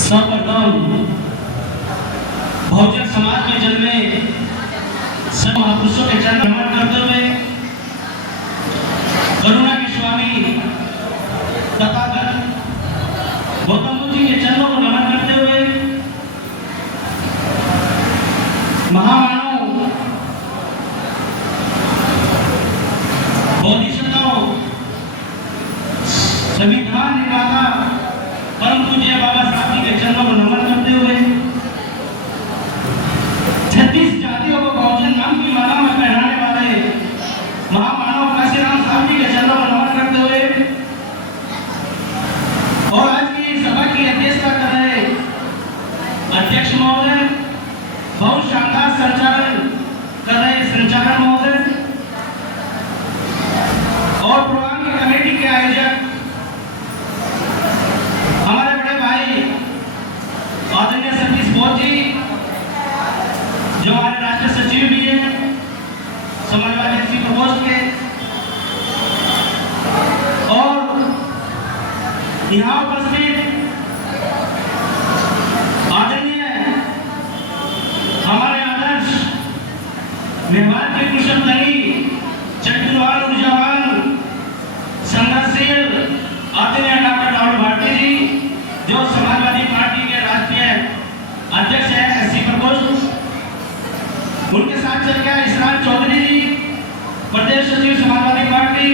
सर्वप्रथम बहुजन समाज में जन्मे सब महापुरुषों के चरण नमन करते हुए करुणा के स्वामी तथागत गौतम बुद्ध जी के चरणों को नमन करते हुए महामानव बोधिसत्वों संविधान निर्माता परम पूज्य बाबा साहब जी के चरणों को नमन करते हुए 36 जातियों को बहुजन नाम की माला में पहनाने वाले महामानव काशीराम साहब जी के चरणों को नमन करते हुए और आज की सभा की अध्यक्षता कर रहे अध्यक्ष महोदय, बहुत शानदार संचालन कर रहे संचालक महोदय और प्रोग्राम की कमेटी के आयोजक हमारे बड़े भाई आदरणीय सतीश बोध जी, जो हमारे राष्ट्रीय सचिव भी हैं समाजवादी प्रकोष्ठ के, और यहाँ उपस्थित आदरणीय हमारे आदर्श व्यवहार के कुशलतनी चैतन्यवान ऊर्जावान संघर्षशील आदरणीय डॉक्टर राहुल भारती जी, जो समाजवादी पार्टी के राष्ट्रीय अध्यक्ष हैं एससी प्रकोष्ठ, उनके साथ चल गया इसरार चौधरी जी, प्रदेश सचिव समाजवादी पार्टी,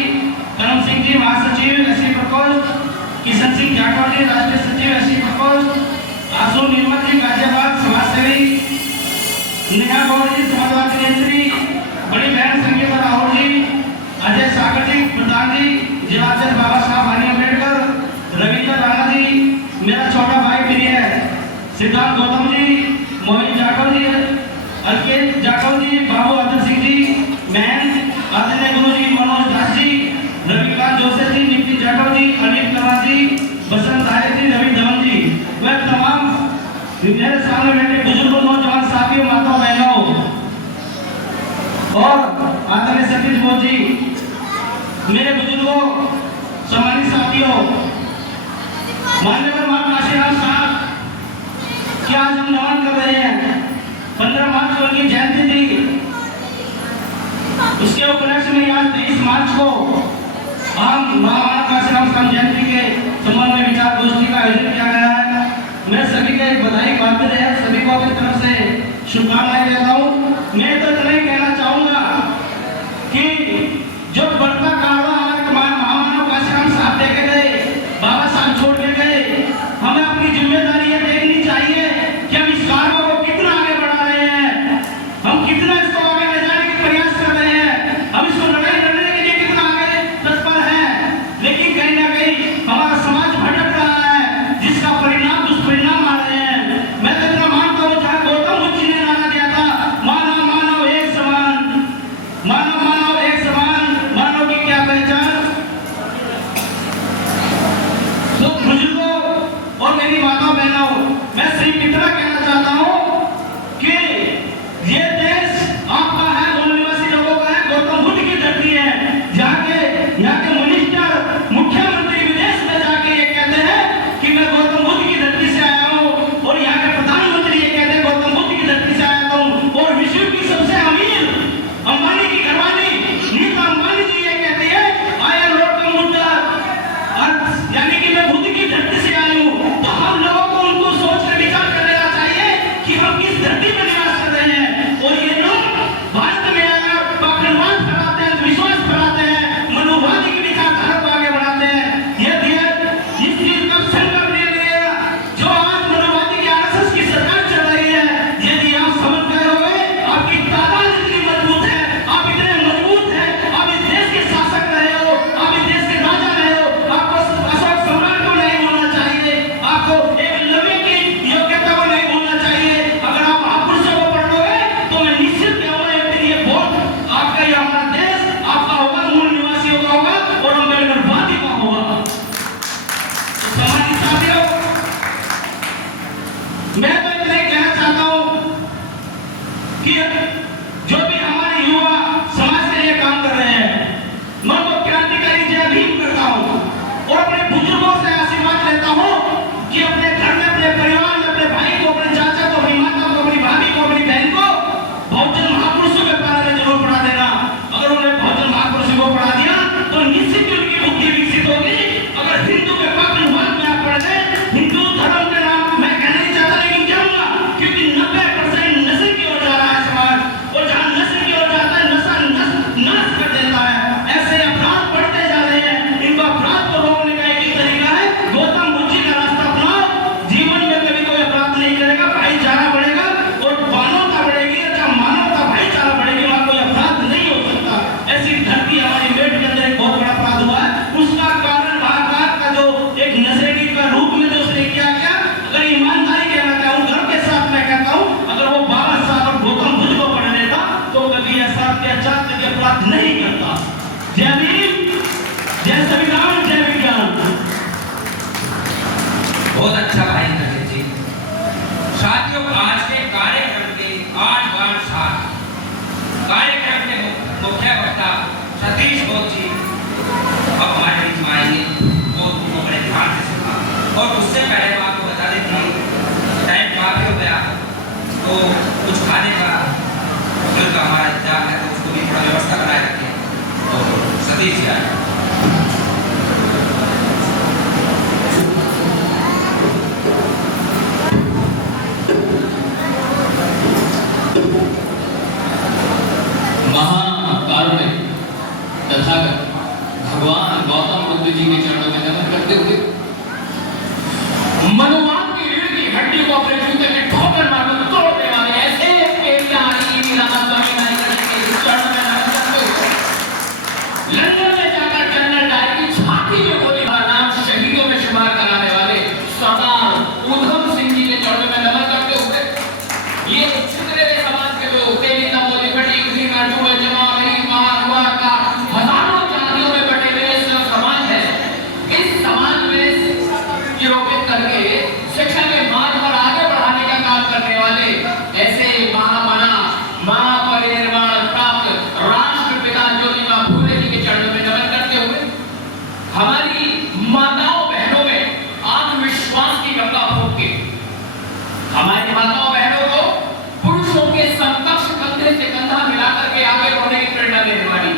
करम सिंह जी महासचिव एससी प्रकोष्ठ, किशन सिंह जाटव जी राष्ट्रीय सचिव एससी प्रकोष्ठ, आशु निर्मल जी गाजियाबाद समाजसेवी, नेहा गौड़ जी समाजवादी नेत्री, बड़ी बहन संगीता राहुल जी, अजय सागर जी प्रधान जी, जिलाध्यक्ष बाबा साहब भानी अम्बेडकर, रविंद्र राणा जी, मेरा छोटा भाई प्रिय सिद्धार्थ गौतम जी, मोहित जाटव जी, अलकेश जाटव जी, बाबू अतर सिंह जी, बहन आदरणीय गुरु जी मनोज दास जी, रविकांत जोशी जी, नितिन जाटव जी, अनिल कला जी, बसंत आर्य जी, रवि धवन जी, वह तमाम मेरे सामने बैठे बुजुर्गों, नौजवान साथियों, माताओं बहनों और आदरणीय सतीश बोध जी, मेरे बुजुर्गों, सम्मानित साथियों, माननीय महात्मा काशीराम साहब की आज हम नमन कर रहे हैं। 15 मार्च को उनकी जयंती थी, उसके उपलक्ष्य में आज 23 मार्च को हम महात्मा काशीराम साहब जयंती के संबंध में विचार गोष्ठी का आयोजन किया गया है। मैं सभी के बधाई पात्र है, सभी को अपनी तरफ से शुभकामनाएं देता हूँ। मैं तो इतना ही कहना चाहूंगा कि जो बढ़ता काढ़ा हमारे महामानव काशीराम साहब देखे गए, बाबा साहब छोड़ के गए, हमें अपनी जिम्मेदारी ये देखनी चाहिए कि हम इस कार्य को कितना आगे बढ़ा रहे हैं, हम कितना इसको आगे ले जाने के प्रयास कर रहे हैं, हम इसको लड़ाई लड़ने के लिए कितना आगे तत्पर हैं। लेकिन कहीं ना कहीं हमारा समाज भटक रहा है, जिसका परिणाम दुष्परिणाम आ रहे हैं। मैं तो इतना मानता हूँ, जहाँ गौतम बुद्ध जी ने नारा दिया था, मानव मानव एक समान, मानव मानव एक समान, मानव की क्या पहचान। तो बुजुर्गों और मेरी माताओं बहनों, मैं सिर्फ इतना कहना चाहता हूँ कि ये देश आपका है, मूल निवासी लोगों का है, गौतम बुद्ध की धरती है। यहाँ के मिनिस्टर, मुख्यमंत्री विदेश में जाके ये कहते हैं कि मैं गौतम बुद्ध की धरती से आया हूँ, और यहाँ के प्रधानमंत्री ये कहते हैं गौतम बुद्ध की धरती से आया हूँ, और विश्व की सबसे अमीर अंबानी की घरवाली नीता अंबानी जी ये कहती है आई एम गौतम बुद्ध, यानी कि मैं बुद्ध की धरती से आई हूँ। तो हम लोगों को उनको सोच कर विचार कर लेना चाहिए कि हम किस धरती पर निवास कर रहे हैं। और ये लोग भारत में आकर पाखंडवाद फैलाते हैं, विश्वास फैलाते हैं, मनोवादी की विचारधारा को आगे बढ़ाते हैं। इस चीज का संकल्प ले लिया, जो आज मनोवादी की आरएसएस की सरकार चल रही है, यदि आप समझ गए होंगे, आपकी तादाद इतनी मजबूत है, आप इतने मजबूत हैं, आप इस देश के शासक रहे हो, आप इस देश के राजा रहे हो, आपको अशोक सम्राट को नहीं भूलना चाहिए, आपको एक लवे की योग्यता को नहीं भूलना चाहिए। अगर आप महापुरुषों को पढ़ लोगे तो मैं निश्चित कहूंगा एक दिन ये वोट आपका, ये हमारा देश आपका होगा, मूल निवासियों का होगा और अम्बेडकरवादी का होगा। तो समाज साथियों, मैं तो इतना ही कहना चाहता हूं कि जो भी हमारे युवा समाज के लिए काम कर रहे हैं, मैं उनको क्रांतिकारी जय भीम करता हूं और अपने बुजुर्गों से आशीर्वाद लेता हूं कि अपने घर में, अपने परिवार प्रतीक्षा है। महाकारुणिक तथागत भगवान गौतम बुद्ध जी के चरणों में नमन करते हुए मनुवाद की रीढ़ की हड्डी को अपने जूते में ठोकर मारकर तोड़ने वाले ऐसे चरणों में नमन करते हुए लंदन में जाकर जनरल डायर की छाती में गोली मार नाम शहीदों में शुमार कराने वाले सरदार उधम सिंह जी के चरणों में नमन करते हुए ये छितरे हुए समाज के लोग तेली तमोली फटी किसी नाटू में जमा नहीं मारवा का हजारों जातियों में बटे हुए समाज है। इस समाज में यूरोपियन करके शिक्षा के मार्ग पर आगे बढ़ाने का काम करने वाले ऐसे महामना महापरिनिर्वाण प्राप्त राष्ट्रपिता ज्योतिबा फूले जी के चरणों में नमन करते हुए हमारी माताओं बहनों में आत्मविश्वास की गंगा फूंक के हमारी माताओं बहनों को पुरुषों के समकक्ष कंधे से कंधा मिलाकर के आगे बढ़ने की प्रेरणा देने वाली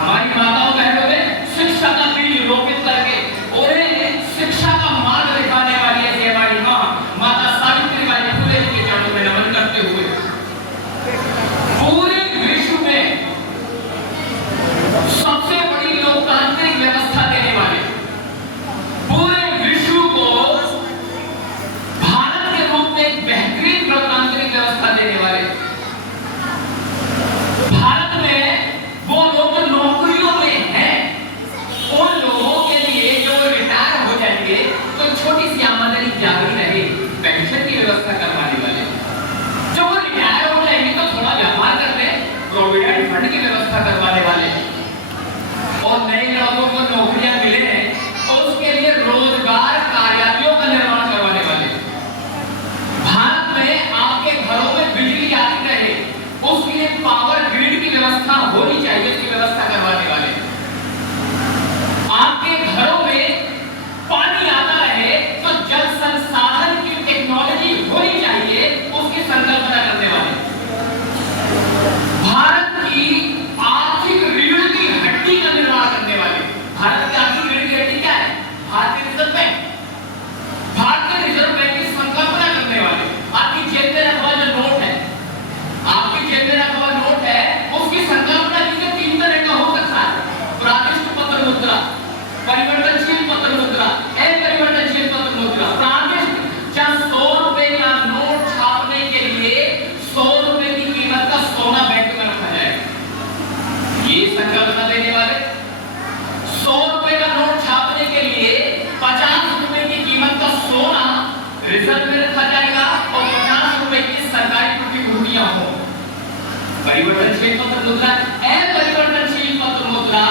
हमारी माताओं बहनों में शिक्षा का बीज रोपित करके उन्हें शिक्षा का मार्ग दिखाने वाली ऐसी हमारी माँ माता सावित्रीबाई फुले जी के चरणों में नमन करते हुए पूरे विश्व में सबसे बड़ी लोकतांत्रिक व्यवस्था देने वाले पूरे विश्व को भारत के रूप में एक बेहतरीन लोकतांत्रिक व्यवस्था देने वाले भारत में वो लोग नौकरियों में हैं उन लोगों के लिए जो रिटायर हो जाएंगे तो छोटी सी आमदनी जारी रहे पेंशन की व्यवस्था करवाने वाले जो वो रिटायर हो जाएंगे तो थोड़ा व्यापार कर ले प्रोविडेंट फंड की व्यवस्था करवाने वाले और नए लोगों को नौकरियां मिले हैं और उसके लिए रोजगार कार्यालयों का निर्माण करवाने वाले भारत में आपके घरों में बिजली आती रहे उसके लिए पावर ग्रिड की व्यवस्था होनी चाहिए उसकी व्यवस्था करवाने वाले आपके घरों में पानी आता रहे तो जल संसाधन की टेक्नोलॉजी होनी चाहिए उसकी संकल्पना करने वाले भारत की आर्थिक रीढ़ की हड्डी का निर्माण करने वाले भारत की आर्थिक रीढ़ की हड्डी क्या है भारतीय रिजर्व बैंक की संकल्पना करने वाले आपकी जेब में रखा जो नोट है आपकी जेब में रखा नोट है उसकी संकल्पना जिसे 3 तरह का हो सकता है प्रादिष्ट पत्र मुद्रा परिवर्तनशील पत्र मुद्रा अपरिवर्तनशील पत्र मुद्रा प्रादिष्ट जहां 100 रुपए का नोट छापने के लिए 100 रुपए की कीमत का सोना बैंक में रखा जाएगा ये संकल्पना देने वाले 100 रुपए का नोट छापने के लिए 50 रुपए की कीमत का सोना रिजर्व में रखा जाएगा और 50 रुपए की सरकारी प्रतिभूतियां हो परिवर्तनशील पत्र मुद्रा अपरिवर्तनशील पत्र मुद्रा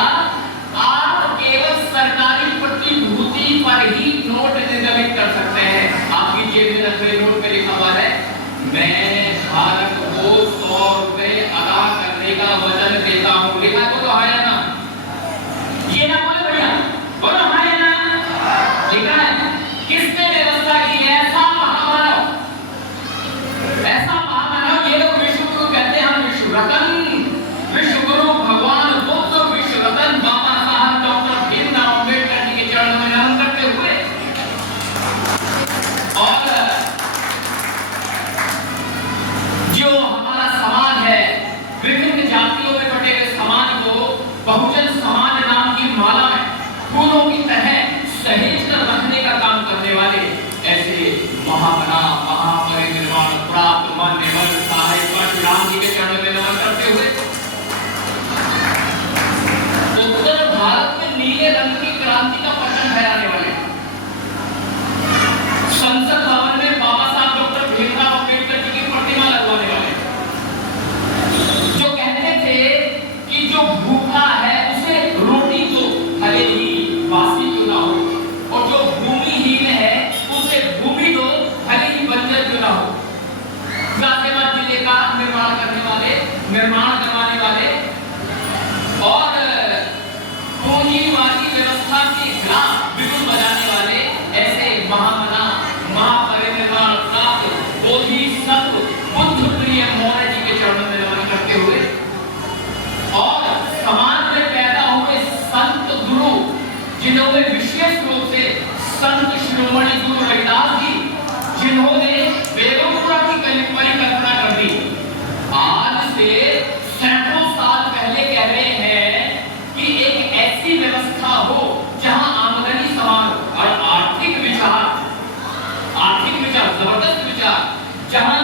आप केवल सरकारी प्रतिभूति पर ही नोट निर्गमित कर सकते हैं आपकी जेब में रखे नोट पे लिखा हुआ है मैं भारत को 100 रुपए अदा करने का वचन देता हूं लिखा तो हाँ या ना ये ना बोले भैया बोलो हाँ या ना लिखा है किसने व्यवस्था की है ऐसा महामानव ये लोग विश्व गुरु कहते हैं हम विश्व रतन विश्व गुरु भगवान बुद्ध विश्व रतन बाबा साहब डॉक्टर भीमराव अम्बेडकर जी के चरणों में नमन करते हुए और जो हमारा समाज है विभिन्न जातियों में बटे हुए समाज को बहुजन समाज नाम की माला में फूलों की तरह सहेज कर रखने का काम करने वाले ऐसे महामना महापरिनिर्वाण प्राप्त मान्यवर साहिब परशुराम जी के चरणों में नमन करते हुए उत्तर भारत में नीले रंग की क्रांति का पतन फहराने वाले संसद भवन में बाबा साहब डॉक्टर भीमराव अम्बेडकर जी की प्रतिमा लगवाने वाले जो कहते थे कि जो भूखा है उसे रोटी दो भले ही बासी क्यों ना हो और जो भूमिहीन है उसे भूमि दो भले ही बंजर क्यों ना हो गाजियाबाद जिले का निर्माण करवाने वाले और पूंजीवादी व्यवस्था के खिलाफ बिगुल बजाने वाले ऐसे महामना महापरिनिर्वाण प्राप्त बोधिसत्व बुद्ध प्रिय मौर्य जी के चरणों में नमन करते हुए और समाज में पैदा हुए जबरदस्त विचार, जहां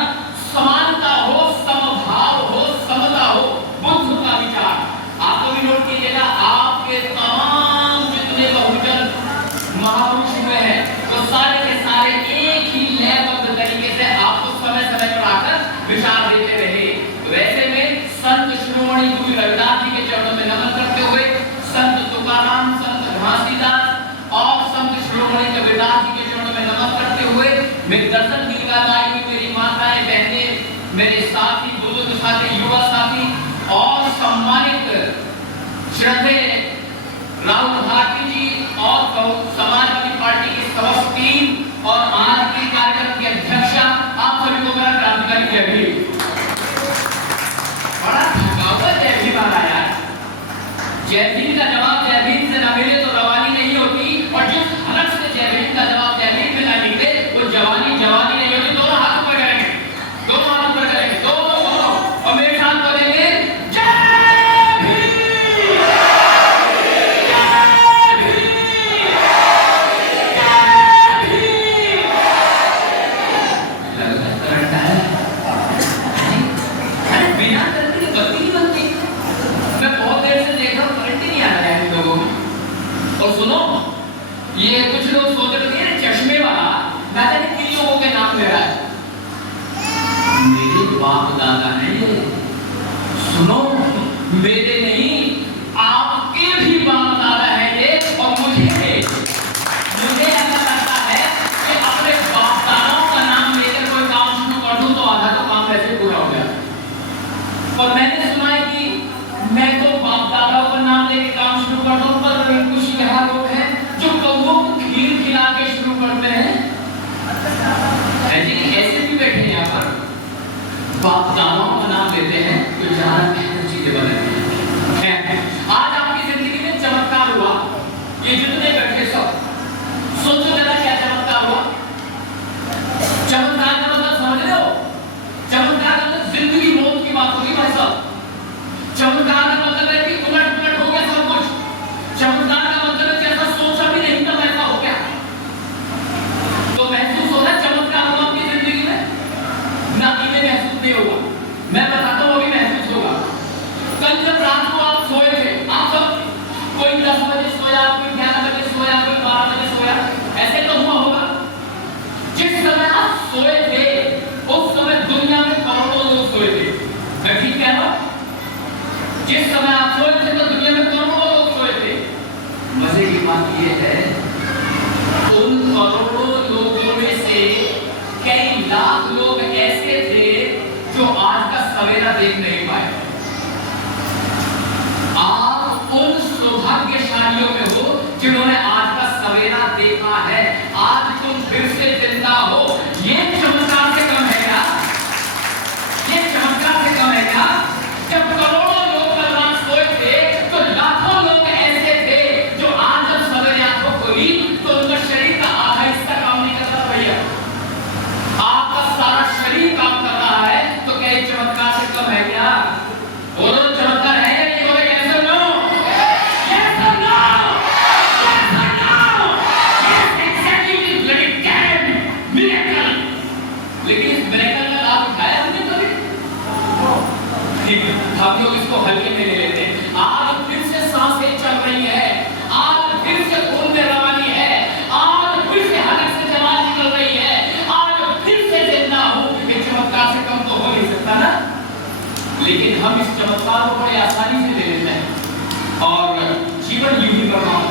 समानता हो, समभाव हो, समता हो, बुद्ध का विचार। आप कभी नोट कीजिएगा, आपके तमाम जितने बहुजन महापुरुष हुए हैं वो सारे के सारे एक ही लयबद्ध तरीके से आपको समय समय पर आकर विचार देते रहे। वैसे में संत शिरोमणि गुरु रविदास जी के चरणों में नमन करते हुए, संत तुकाराम, संत घासीदास और संत शिरोमणि कबीरदास जी के चरणों में नमन करते हुए, मेरे दर्शन दीर्घायु हुई मेरी माताएं, बहनें, मेरे साथी, बुजुर्ग साथी, युवा साथी और सम्मानित श्रद्धेय राहुल भारती जी और समाजवादी पार्टी की समस्त टीम और आज के कार्यक्रम की अध्यक्षा, आप सभी को मेरा क्रांतिकारी जय भीम। बड़ा थकावट जय भीम आ रहा है। जय भीम का जवाब जय भीम से ना मिले तो रवानी नहीं होती, और जिस हलक से जय भीम का जवाब जय भीम में ना निकले वो जवानी जवानी नहीं होती। दोनों हाथ ऊपर करेंगे, दोनों हाथ ऊपर करेंगे, दोनों, और मेरे साथ बोलेंगे ये कुछ लोग सोच रहे हैं चश्मे वाला ना जाने किन लोगों के नाम ले रहा है। मेरे बाप दादा हैं ये, सुनो, मेरे नहीं आपके भी बाप दादा हैं ये, और मुझे ऐसा लगता है कि अपने बाप दादाओं का नाम लेकर कोई काम शुरू कर दूं तो आधा तो काम वैसे पूरा हो गया। और मैंने सुना है कि मैं तो बाप दादाओं का नाम लेकर काम शुरू कर दूं, पर कुछ यहाँ लोग हैं जो कौओं को खीर खिला के शुरू करते हैं। ऐसे भी बैठे हैं यहाँ पर, बाप दादाओं का नाम लेते हैं, तो ज्यादा चीजें बदलती हैं। आज आपकी जिंदगी में चमत्कार हुआ, ये जितने बैठे सब सोचो जरा क्या चमत्कार हुआ। चमत्कार का मतलब समझ रहे हो? चमत्कार का मतलब जिंदगी मौत की बात होगी भाई साहब। चमत्कार का मतलब है कि उलट पुलट हो गया सब कुछ। चमत्कार का मतलब है जैसा सोचा भी नहीं था वैसा हो गया। तो महसूस हो रहा है चमत्कार हुआ आपकी जिंदगी में? ना कि मैं महसूस नहीं होगा, मैं बताता हूँ अभी महसूस होगा। कल जब रात को आप सोए थे, आप सब कोई 10 बजे सोया, कोई 11 बजे सोया, कोई 12 बजे सोया, ऐसे तो हुआ होगा। जिस समय आप सोए थे उस समय दुनिया में करोड़ों लोग सोए थे। मैं ठीक कह रहा हूँ? जिस समय आप सोए थे तो दुनिया में करोड़ों लोग सोए थे। मजे की बात यह है, उन करोड़ों लोगों में से कई लाख लोग ऐसे थे जो आज का सवेरा देख नहीं पाए। आप उन सौभाग्यशालियों में हो जिन्होंने आज का सवेरा देखा है। आज तुम फिर से जिंदा हो, ये चमत्कार से कम है क्या? ये चमत्कार से कम है क्या? जब करोड़ों लोग कल रात सोए थे तो लाखों लोग ऐसे थे जो आज जब सवेरे आंखों खोली तो उनका शरीर का आधा हिस्सा काम नहीं कर रहा। भैया आपका सारा शरीर काम कर रहा है, तो क्या ये चमत्कार से कम है क्या? बोलो चमत्कार है या नहीं? बोले yes or no? Yes or no? Yes or no? Yes, exactly the bloody damn miracle. लेकिन इस मिरेकल का लाभ उठाया हमने कभी? ठीक है, हम लोग इसको हल्के में ले लेते हैं। आज फिर से सांसें चल रही है, आज फिर से खून में रवानी है, आज फिर से हलक से जवान निकल रही है, आज फिर से जिंदा हूँ। ये चमत्कार से कम तो हो नहीं सकता ना? लेकिन हम इस चमत्कार को बड़ी आसानी से ले लेते हैं और जीवन यूं ही बर्बाद।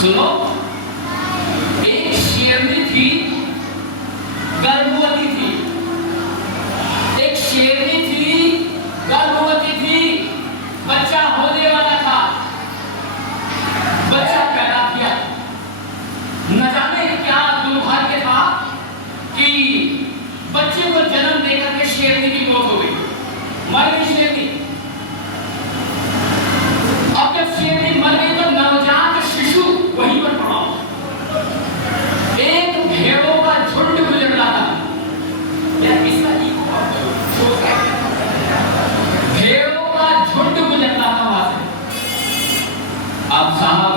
सुनो, एक शेरनी थी, गर्भवती थी। एक शेरनी थी, गर्भवती थी, बच्चा होने वाला था, बच्चा पैदा किया। न जाने क्या दुर्भाग्य था कि बच्चे को जन्म देकर के शेरनी की मौत हो गई, मर गई शेरनी। अब जब शेरनी मर गई तो नवजात शिशु वहीं पर पड़ा। एक भेड़ों का झुंड गुजर रहा था। भेड़ों का झुंड गुजर रहा था वहां से। अब साहब,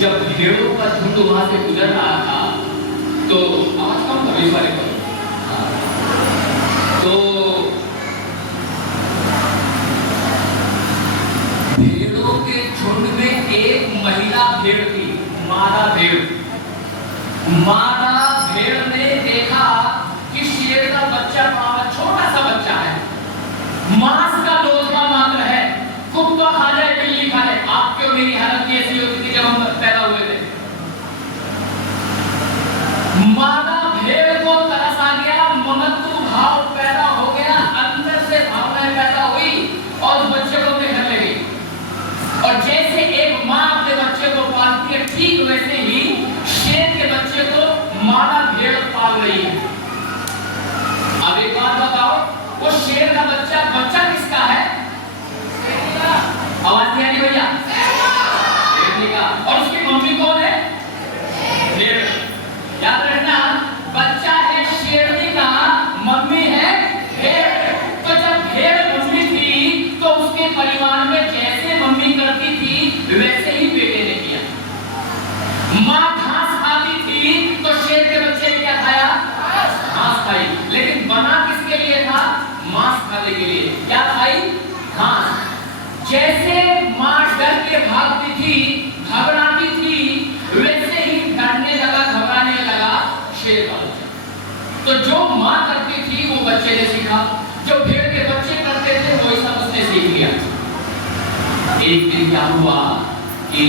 जब भेड़ों का झुंड वहां से गुजर रहा था तो पुलिस वाले को। तो भेड़ों के झुंड में एक महिला भेड़ थी, मादा भेड़। मादा भेड़ ने देखा कि शेर का बच्चा छोटा सा बच्चा है, मांस का लोथड़ा मात्र है, कुत्ता खा जाए, बिल्ली खा जाए। आप क्यों मेरी हालत ऐसी होती थी जब हम पैदा हुए थे। मादा भेड़ को तरस आ गया, ममत्व भाव पैदा हो गया, अंदर से भावनाएं पैदा हुई और उस बच्चे को अपने घर ले गई। और जैसे एक माँ अपने बच्चे को पालती है, ठीक वैसे ही शेर के बच्चे को मादा भेड़ पाल रही है। अब एक बात बताओ, वो शेर का बच्चा किसका है? आवाज नहीं आ रही भैया? शेरनी का। और उसकी मम्मी कौन है? भेड़। याद रखना, बच्चा है शेरनी का, मम्मी है भेड़। तो जब भेड़ मम्मी थी तो उसके परिवार में जैसे मम्मी करती थी वैसे ही बेटे ने किया। माँ घास खाती थी तो शेर के बच्चे ने क्या खाया? घास खाई। लेकिन बना किसके लिए था? मांस खाने के लिए। क्या खाई? घास। जैसे माँ डर के भागती थी, घबराती थी, वैसे ही डरने लगा, घबराने लगा शेर का बच्चा। तो जो माँ करती थी वो बच्चे ने सीखा, जो भेड़ के बच्चे करते थे वही सब उसने सीख लिया। एक दिन क्या हुआ कि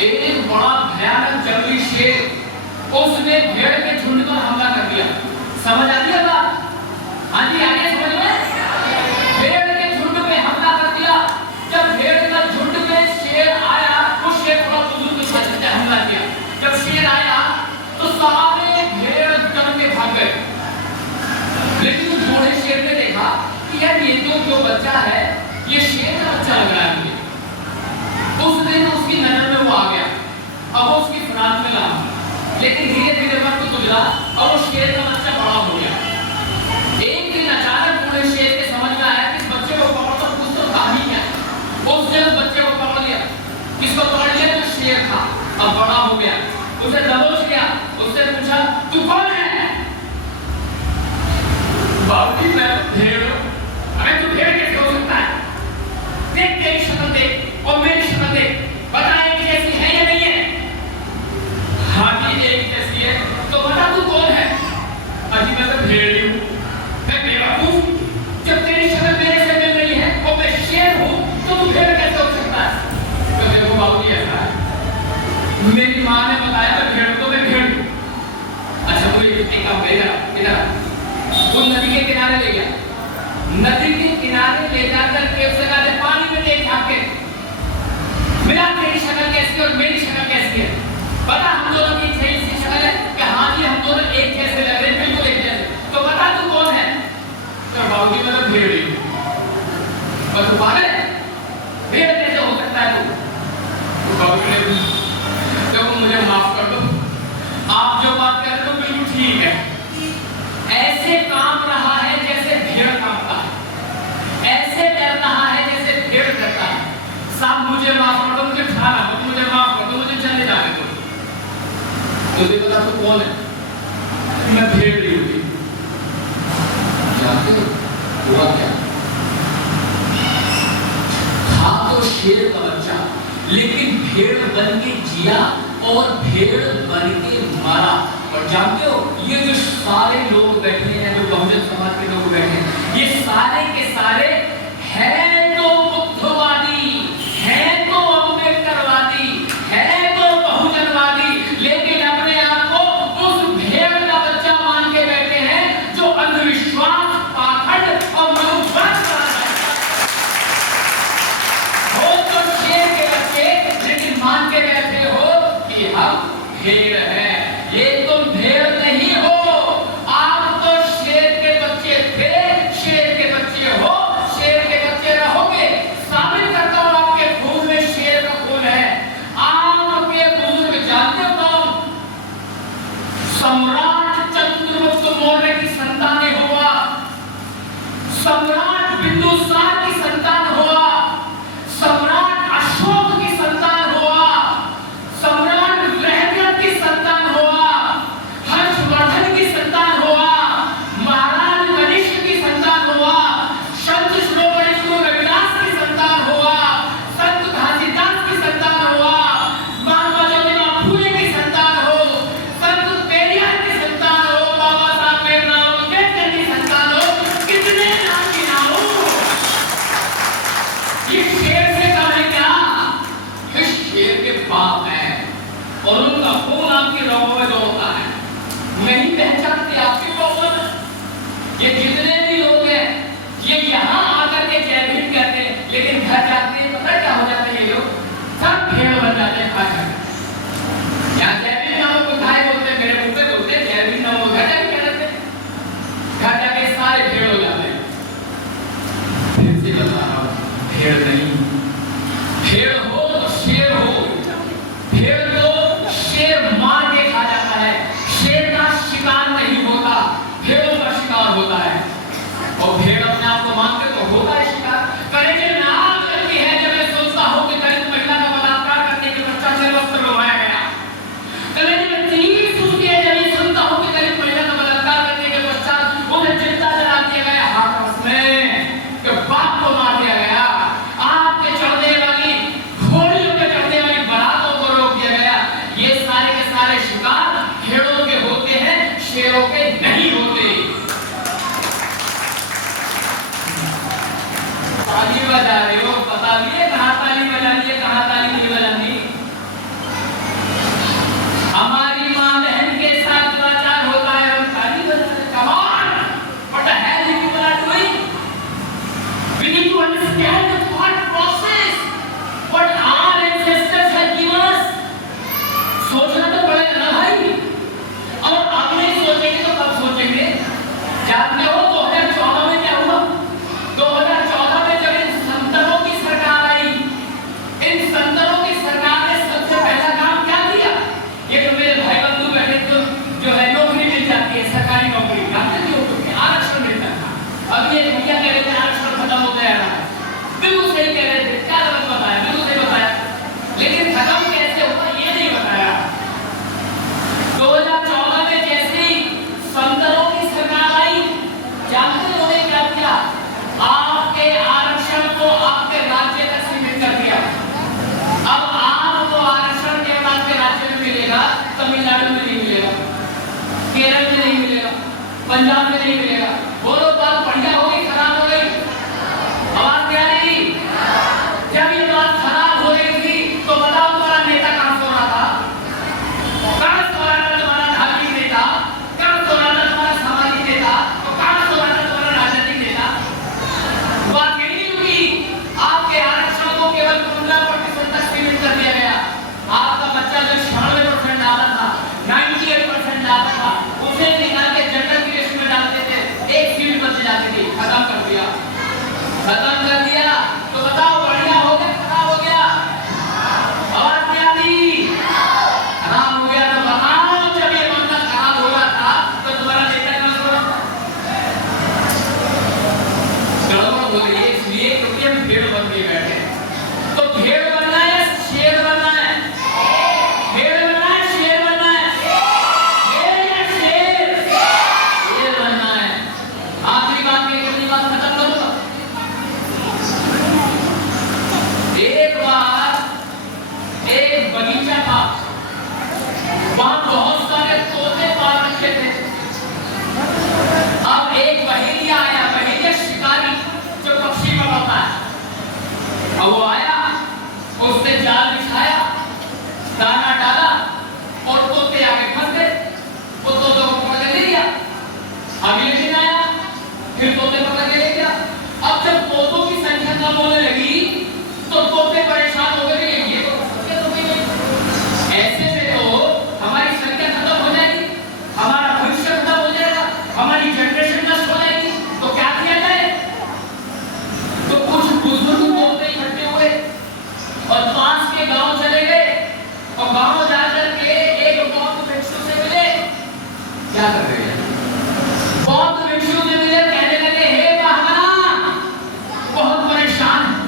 एक बड़ा भयानक जंगली शेर उसने भेड़ के झुंड पर हमला कर दिया। समझ आती है बात? हाँ जी, आगे समझ में? भेड़ के झुंड पे हमला कर दिया। जब भेड़ का झुंड में शेर आया, वो शेर थोड़ा बुजुर्ग से हमला किया। जब शेर आया तो सारे भेड़ डर के भाग गए। लेकिन उस बूढ़े शेर ने देखा कि यार ये तो जो बच्चा है ये शेर का बच्चा लग रहा है मुझे। उस दिन उसकी नजर में वो आ गया, अब वो उसकी फरार में ला। लेकिन धीरे धीरे वक्त गुजरा और वो शेर का बच्चा बड़ा हो गया। एक दिन अचानक बूढ़े शेर के समझ में आया कि इस बच्चे को पकड़कर कुछ तो था ही क्या। उसने उस बच्चे को पकड़ लिया। किसको पकड़ लिया? जो शेर था, अब बड़ा हो गया। उसे दबोच लिया, उससे पूछा तू कौन है? बाबूजी मैं भेड़ हूं। अरे तू भेड़ कैसे हो सकता है? देख तेरी शक्ल देख और मेरी शक्ल देख, बता एक जैसी है या नहीं है? हाँ जी एक जैसी है। तो बता तू कौन है? अजी मैं तो भेड़ ही हूँ। मैं बेवकूफ, जब तेरी शक्ल मेरे से मिल रही है और मैं शेर हूँ तो तू भेड़ कैसे हो सकता है? तो देखो बाबूजी ऐसा है, मेरी माँ ने बताया मैं भेड़ तो मैं भेड़ हूँ। अच्छा वो एक काम करेगा, इधर वो नदी के किनारे ले गया। नदी के किनारे ले जाकर के उसे कहा पानी में देख झाँक के, मेरा तेरी शक्ल कैसी और मेरी शक्ल कैसी है? पता हम दोनों की सही सी शक्ल है कि हाँ जी हम दोनों एक जैसे लग रहे हैं, बिल्कुल एक जैसे। तो बता तू कौन है? तो बाबूजी मैं तो भेड़ ही हूँ। और तू पागल है? भेड़ कैसे हो सकता है तू? तो बाबूजी ने देखो मुझे माफ कर दो, आप जो बात कर रहे हो बिल्कुल ठीक है। ऐसे काम रहा है जैसे भेड़ कामता है, ऐसे डर रहा है जैसे भेड़ डरता है। साहब मुझे माफ कर दो, मुझे खाना मत, मुझे माफ कर दो, मुझे चले जाने दो। मुझे बता तू कौन है? मैं भेड़ ही हूँ। जानते हो हुआ क्या? था तो शेर का बच्चा, लेकिन भेड़ बन के जिया और भेड़ बन के मरा। और जानते हो ये जो सारे लोग बैठे हैं, जो बहुजन समाज के लोग बैठे हैं, ये सारे के सारे हैं तो बुद्धवादी, हैं तो अम्बेडकरवादी, हैं तो बहुजनवादी, लेकिन अपने आप को उस भेड़ का बच्चा मान के बैठे हैं जो अंधविश्वास, पाखंड और मनोवत हो। तो शेर के बच्चे लेकिन मान के बैठे हो कि हम भेड़ हैं। ये तुम भेड़ नहीं हो, आप तो शेर के बच्चे थे, शेर के बच्चे हो, शेर के बच्चे रहोगे। साबित करता हूं आपके खून में शेर का खून है। आपके बुजुर्ग जानते हो कौन? सम्राट चंद्रगुप्त मौर्य की संतान हुआ, सम्राट बिंदुसार की संतान हुआ, सम्राट अशोक की संतान हुआ, सम्राट ग्रहण की संतान हुआ, हर्षवर्धन की संतान पहचानते, आपकी प्रॉब्लम है। ये जितने भी लोग हैं ये यहाँ आकर के जय भीम कहते हैं, लेकिन घर जाते हैं पता क्या हो जाता है, ये लोग सब भेड़ बन जाते हैं खा यहाँ जय भीम नामों को खाए बोलते हैं, मेरे मुंह पे बोलते हैं जय भीम नामों घर जाके क्या करते हैं, घर जाके सारे भेड़ हो जाते हैं। फिर से बता रहा हूँ, भेड़ नहीं, भेड़ हो तो शेर हो। भेड़ को शेर मार के खा जाता है, शेर का शिकार नहीं होता, भेड़ों का शिकार होता है। और भेड़ अपने आप को मानते तो होगा है शिकार। कलेजे में आग लगती है जब मैं सोचता हूँ कि दलित महिला का बलात्कार करने के पश्चात निर्वस्त्र करवाया गया। कलेजे में तीर सूझती है जब मैं सुनता हूँ कि दलित महिला का बलात्कार करने के पश्चात उन्हें जिंदा जला दिया गया, हाथ में कि बाप को मार दिया गया, आग पे चढ़ने वाली घोड़ियों पे चढ़ने वाली बारातों को रोक दिया गया। ये सारे के सारे शिकार भेड़ों के होते हैं, शेरों के नहीं होते। ताली बजा रहे हो, पता भी है कहाँ ताली बजानी है, कहाँ ताली नहीं बजानी। हमारी माँ बहन के साथ दुराचार होता है, हम ताली बजा रहे हैं। Come on, what the hell you people are doing? We need to understand the thought process, what our ancestors have given us. सोचना तो पड़ेगा ना भाई, और अब नहीं सोचेंगे तो कब सोचेंगे? जानते हो 2014 में क्या हुआ? 2014 में जब इन संतरों की सरकार आई, इन संतरों की सरकार ने सबसे पहला काम क्या किया? ये जो मेरे भाई बंधु बैठे तो जो है नौकरी मिल जाती है, सरकारी नौकरी, जानते हो तो आरक्षण मिलता था। अब ये भैया कह रहे थे आरक्षण खत्म हो गया है, बिल्कुल सही कह रहे थे, क्या गलत बताया, बिल्कुल सही बताया, लेकिन खत्म कैसे हुआ ये नहीं बताया। 2014 में जैसे ही संतरों की सरकार आई, जानते हो उन्होंने क्या किया? आपके आरक्षण को आपके राज्य तक सीमित कर दिया। अब आपको आरक्षण केवल आपके राज्य में मिलेगा, तमिलनाडु में नहीं मिलेगा, केरल में नहीं मिलेगा, पंजाब में नहीं मिलेगा। बोलो बात बढ़िया हो गई, खराब हो गई? आवाज क्या रही? जब ये बात खराब हो रही थी तो बताओ तुम्हारा नेता कहां सो रहा था? कहां सो रहा था तुम्हारा धार्मिक नेता? कहां सो रहा था तुम्हारा सामाजिक नेता? तो कहां सो रहा था तुम्हारा राजनीतिक नेता? बात यही नहीं हुई, आपके आरक्षण को केवल 15% तक सीमित कर दिया गया। आपका बच्चा जो 96% आता था, 98% आता था, उसे निकाल के जनरल की लिस्ट में डालते थे, एक सीट बच जाती थी, खत्म कर दिया, खत्म कर दिया। तो बताओ बढ़िया हो गया, खराब हो गया? आवाज नहीं आती? खराब हो गया। तो बताओ जब ये बंदा खराब हो रहा था तो तुम्हारा नेता कहां सो रहा था? गड़बड़ हो गई है, इसलिए क्योंकि हम भेड़ बन के बैठे। तो भेड़ बनना है, शेर बनना है? भेड़ बनना है, शेर बनना है? भेड़ या शेर? शेर बनना है। आखिरी बात ये, अपनी बात खत्म करूंगा। एक बार एक बगीचा था, वहां बहुत सारे तोते पाल रखे थे। अब एक बहेलिया आया, बहेलिया शिकारी जो पक्षी पकड़ता है। अब वो आया, उसने जाल बिछाया, दाना डाला और तोते आगे फंस गए। वो तोतों को पकड़ के ले गया। अगले दिन आया, फिर तोते पकड़ के ले गया। अब जब तोतों की संख्या कम होने लगी तो तोते परेशान हो गए, ये तो संख्या तो गई। ऐसे में तो हमारी संख्या खत्म हो जाएगी, हमारा भविष्य खत्म हो जाएगा, हमारी जनरेशन नष्ट हो जाएगी। तो क्या किया जाए? तो कुछ बुजुर्ग तोते इकट्ठे हुए और पास के गांव चले गए और गांव जाकर के एक बौद्ध भिक्षु से मिले। क्या कर रहे हैं? बौद्ध भिक्षु से मिले, कहने लगे हे ब्राह्मणा, बहुत परेशान है,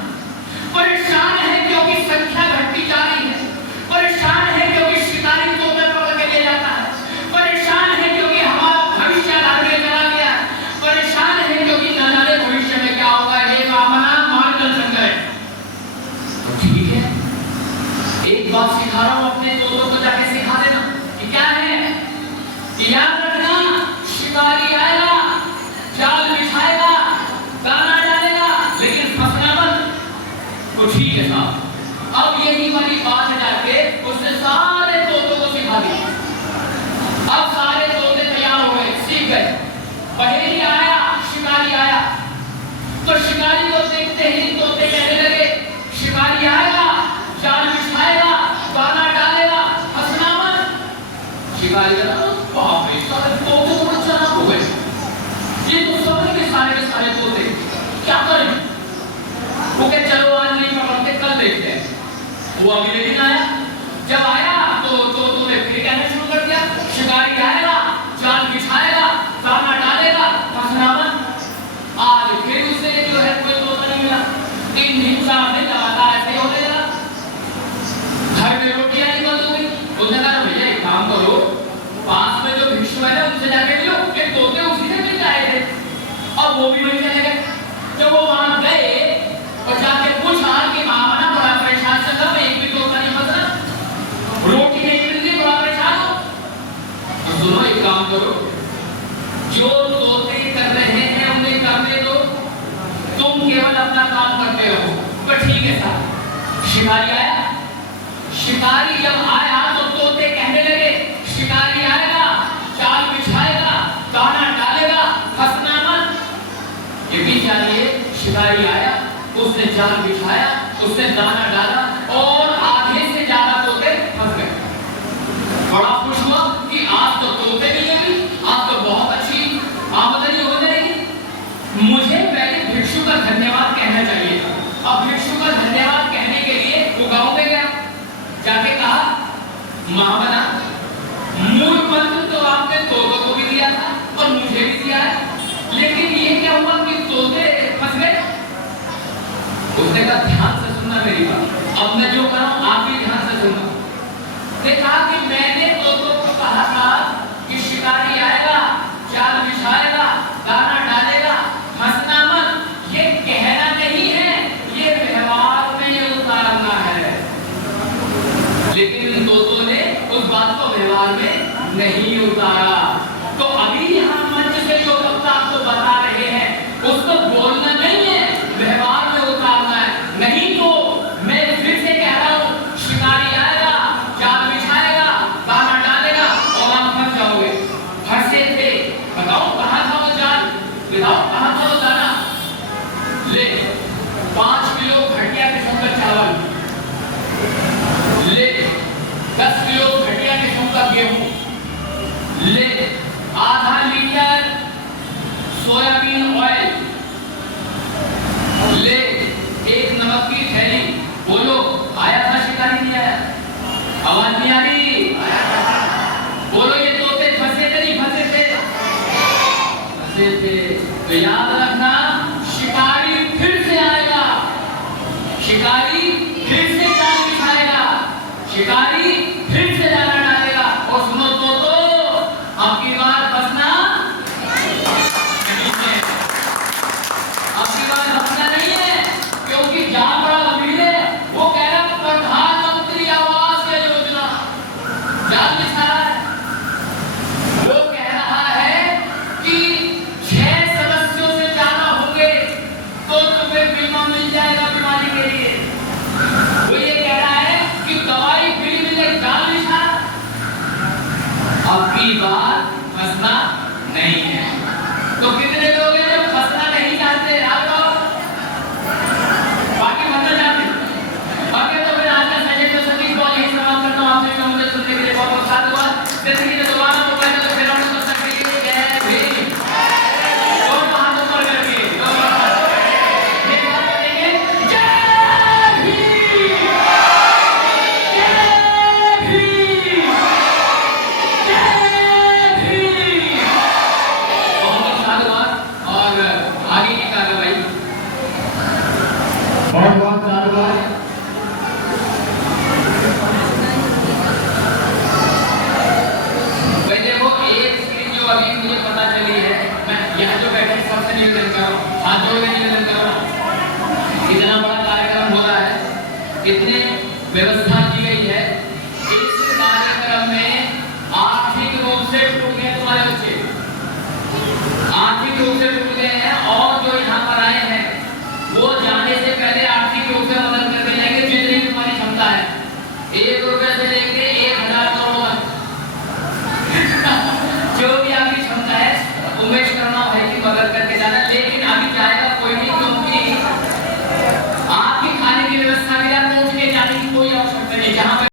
परेशान है क्योंकि संख्या घटती जा रही है, परेशान है क्योंकि शिकारी तोते पकड़ के ले जाता है, परेशान है क्योंकि हमारा भविष्य आधार में चला गया है, परेशान है क्योंकि न जाने भविष्य में क्या होगा। हे ब्राह्मणा, मार्गदर्शन करें। तो ठीक है, एक बात सिखा रहा हूं, अपने तोतों को जाके सिखा देना कि क्या है। याद रखना, शिकारी आएगा, जाल बिछाएगा, दाना डालेगा, लेकिन फंसना मत। तो ठीक है साहब। अब यही वाली बात जाके उसने सारे तोतों को सिखा दी। अब सारे तोते तैयार हो वो कहे चलो आज नहीं पकड़ते, कल देखते हैं। वो अगले दिन आया, जब आया तो ने फिर कहना शुरू कर दिया, शिकारी आएगा, जाल बिछाएगा, दाना डालेगा, फंसना मत। आज फिर उसे जो है कोई तोता नहीं मिला। 3 दिन 4 दिन लगातार ऐसे हो गया। घर में रोटियां निकल गई। उसने कहा भैया एक काम करो, पास में जो भिक्षु है ना उनसे जाके मिलो, ये तोते उसी से मिल आए थे। अब वो भी वहीं चले गए। जब वो वहां गए और जाके पूछा कि मामा ना बड़ा परेशान चल रहा, एक भी तोता नहीं फंस रहा, रोटी नहीं मिल रही, बड़ा परेशान हो। तो सुनो एक काम करो, जो तोते कर रहे हैं उन्हें करने दो, तुम केवल अपना काम करते रहो। तो ठीक है साहब। शिकारी आया। शिकारी जब आया तो तोते कहने लगे, शिकारी आएगा, जाल बिछाएगा, दाना डालेगा, फंसना मत। ये भी जानिए, शिकारी आया, उसने जाल बिछाया, उसने दाना डाला और आधे से ज्यादा तोते फंस गए। बड़ा खुश हुआ कि आज तो तोते मिलेंगे, आज तो बहुत अच्छी आमदनी हो जाएगी। मुझे पहले भिक्षु का धन्यवाद कहना चाहिए। अब भिक्षु का धन्यवाद कहने के लिए वो गांव में गया, जाके कहा महामना, मूल मंत्र तो आपने तोतों को भी दिया था और मुझे भी दिया है, लेकिन ये क्या हुआ कि तोते फंस गए। उसने कहा ध्यान से सुनना मेरी बात, अब मैं जो कह रहा हूं आप भी ध्यान से सुनना। उसने कहा कि मैंने तोतों को कहा था कि शिकारी आएगा, जाल बिछाएगा, दाना डालेगा, फंसना मत। ये कहना नहीं है, ये व्यवहार में उतारना है। लेकिन तोतों ने उस बात को व्यवहार में नहीं उतारा। तो अभी हम मंच से जो वक्ता आपको बता रहे हैं उसको बोलना नहीं है, व्यवहार में उतारना है। नहीं तो मैं फिर से कह रहा हूं, शिकारी आएगा, जाल बिछाएगा, दाना डालेगा और आप फंस जाओगे। फंसे थे, बताओ कहां था वो जाल, बताओ कहां था वो दाना। ले 5 किलो घटिया किस्म का चावल, ले 10 किलो घटिया किस्म का गेहूं, ले आधा लीटर सोयाबीन ऑयल, ले 1 नमक की थैली। बोलो आया था शिकारी नहीं आया? आवाज नहीं आ रही? बोलो ये तोते फंसे थे नहीं फंसे थे? फंसे थे। तो याद रखना, शिकारी फिर से आएगा, शिकारी फिर से जाल बिछाएगा, शिकारी फिर से दाना डालेगा। और सुनो तोतो, आपकी बार फंसना नहीं है, आपकी बार फंसना नहीं है, क्योंकि जहां बड़ा अमीर है वो कह रहा प्रधानमंत्री आवास योजना जाल बिछा रहा है। वो कह रहा है कि 6 सदस्यों से ज्यादा होंगे तो तुम्हें बीमा मिल जाएगा बीमारी के लिए। वो ये कह रहा है कि दवाई फ्री मिले, जाल बिछा। अब की बात फंसना नहीं है। तो कितने लोग हैं जो फंसना नहीं चाहते? आप बाकी फंसना चाहते? बाकी तो फिर आज का सजेशन में सभी को यही समाप्त करता हूं। आपने मुझे सुनने के लिए बहुत बहुत धन्यवाद। जिंदगी में दोबारा मौका मिले तो फिर हम लोग कर सकेंगे। जय भीम। और हाथ ऊपर करके ये बात करेंगे, जय भीम, जय भीम, जय भीम। बहुत धन्यवाद। और आगे की कार्रवाई बहुत बहुत धन्यवाद। भाई देखो, एक चीज जो अभी मुझे पता चली है, मैं यहाँ जो बैठे हैं सबसे निवेदन कर रहा हूँ, हाथ जोड़ के निवेदन कर रहा हूँ। इतना बड़ा कार्यक्रम हो रहा है, इतने व्यवस्था की गई है, इस कार्यक्रम में आर्थिक रूप से टूट गए तुम्हारे बच्चे, आर्थिक रूप से टूट गए हैं। और जो यहाँ पर आए हैं वो जाने से पहले आर्थिक रूप से मदद करके जाएंगे जितनी भी तुम्हारी क्षमता है। 1 रुपए से लेकर